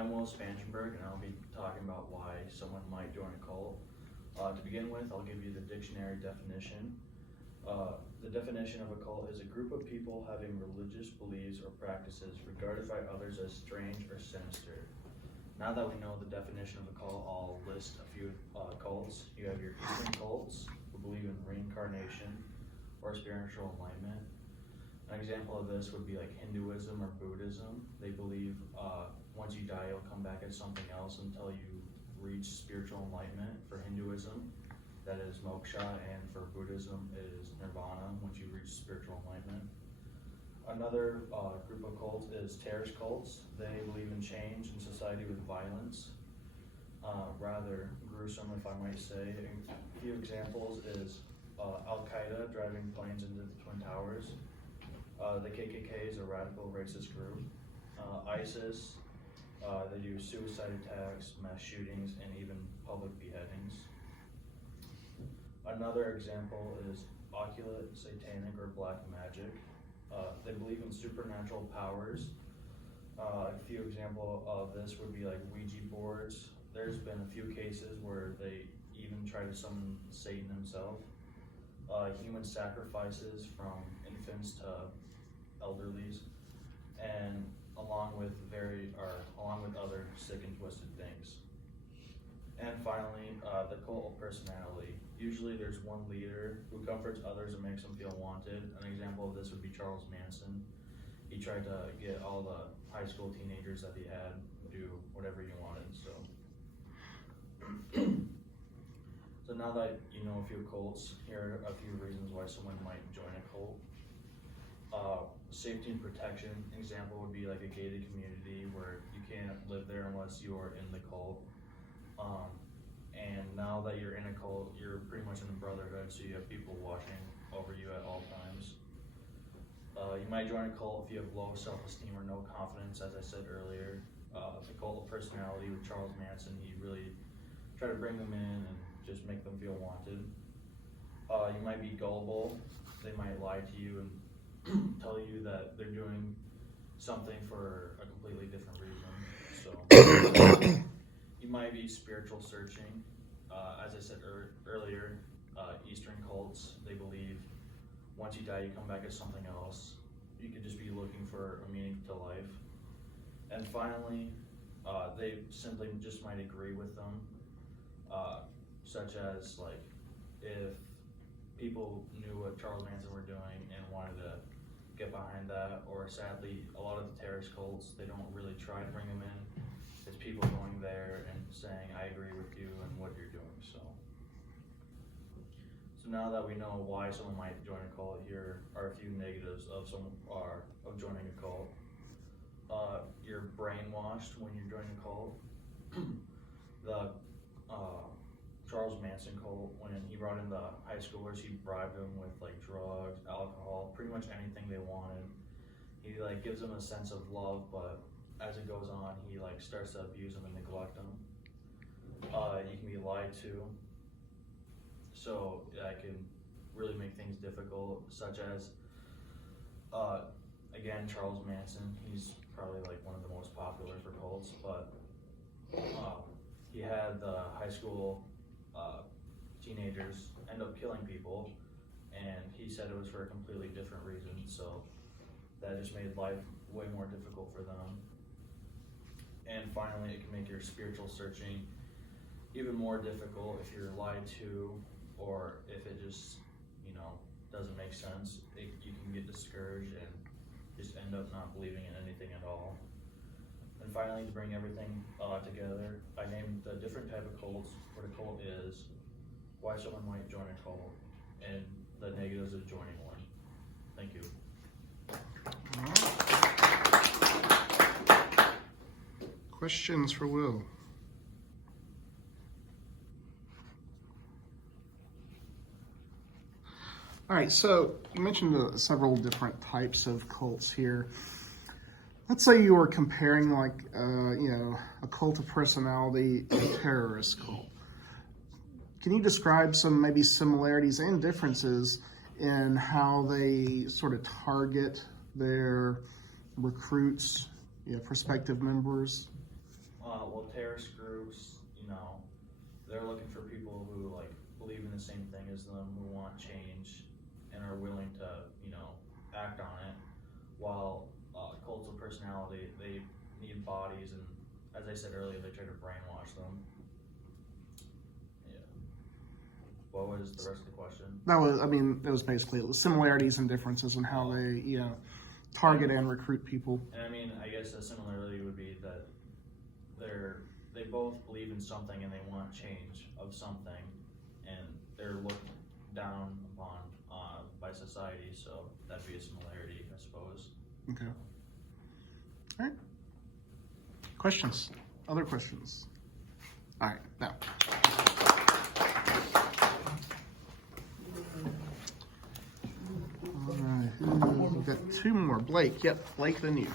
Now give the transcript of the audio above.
I'm Spangenberg, and I'll be talking about why someone might join a cult. To begin with, I'll give you the dictionary definition. The definition of a cult is a group of people having religious beliefs or practices regarded by others as strange or sinister. Now that we know the definition of a cult, I'll list a few cults. You have your Eastern cults, who believe in reincarnation or spiritual enlightenment. An example of this would be like Hinduism or Buddhism. They believe once you die, you'll come back as something else until you reach spiritual enlightenment. For Hinduism, that is moksha, and for Buddhism, it is nirvana, once you reach spiritual enlightenment. Another group of cults is terrorist cults. They believe in change in society with violence. Rather gruesome, if I might say. A few examples is Al-Qaeda driving planes into the Twin Towers. The KKK is a radical racist group. ISIS, they do suicide attacks, mass shootings, and even public beheadings. Another example is occult, satanic, or black magic. They believe in supernatural powers. A few examples of this would be like Ouija boards. There's been a few cases where they even try to summon Satan himself. Human sacrifices from infants to elderlies, and along with other sick and twisted things. And finally, the cult of personality. Usually there's one leader who comforts others and makes them feel wanted. An example of this would be Charles Manson. He tried to get all the high school teenagers that he had to do whatever he wanted. So now that you know a few cults, here are a few reasons why someone might join a cult. Safety and protection. An example would be like a gated community where you can't live there unless you are in the cult. And now that you're in a cult, you're pretty much in a brotherhood, so you have people watching over you at all times. You might join a cult if you have low self-esteem or no confidence, as I said earlier. The cult of personality with Charles Manson, he really tried to bring them in and just make them feel wanted. You might be gullible. They might lie to you and tell you that they're doing something for a completely different reason. So you might be spiritual searching. As I said earlier, Eastern cults, they believe once you die, you come back as something else. You could just be looking for a meaning to life. And finally, they simply just might agree with them, such as like if people knew what Charles Manson were doing and wanted to get behind that, or sadly, a lot of the terrorist cults, they don't really try to bring them in. It's people going there and saying, I agree with you and what you're doing. So now that we know why someone might join a cult, here are a few negatives of joining a cult. You're brainwashed when you're joining a cult. The Charles Manson cult, when he brought in the high schoolers, he bribed them with like drugs, alcohol, pretty much anything they wanted. He like gives them a sense of love, but as it goes on, he like starts to abuse them and neglect them. You can be lied to, so that can really make things difficult, such as again, Charles Manson. He's probably like one of the most popular for cults, but he had the high school teenagers end up killing people, and he said it was for a completely different reason, so that just made life way more difficult for them. And finally, it can make your spiritual searching even more difficult if you're lied to, or if it just, doesn't make sense. You can get discouraged and just end up not believing in anything at all. And finally, to bring everything together, I named the different type of cults, what a cult is, why someone might join a cult, and the negatives of joining one. Thank you. Questions for Will? All right, so you mentioned several different types of cults here. Let's say you were comparing like, a cult of personality and a terrorist cult. Can you describe some maybe similarities and differences in how they sort of target their recruits, prospective members? Well, terrorist groups, you know, they're looking for people who like believe in the same thing as them, who want change, and are willing to, you know, act on it. While cults of personality, they need bodies, and as I said earlier, they try to brainwash them. Yeah. What was the rest of the question? It was basically similarities and differences in how they, target and recruit people. And I mean, I guess a similarity would be that they both believe in something and they want change of something, and they're looked down upon by society. So that'd be a similarity, I suppose. Okay. All right. Questions? Other questions? All right. Now. All right. We've got two more. Blake. Yep. Blake, then you.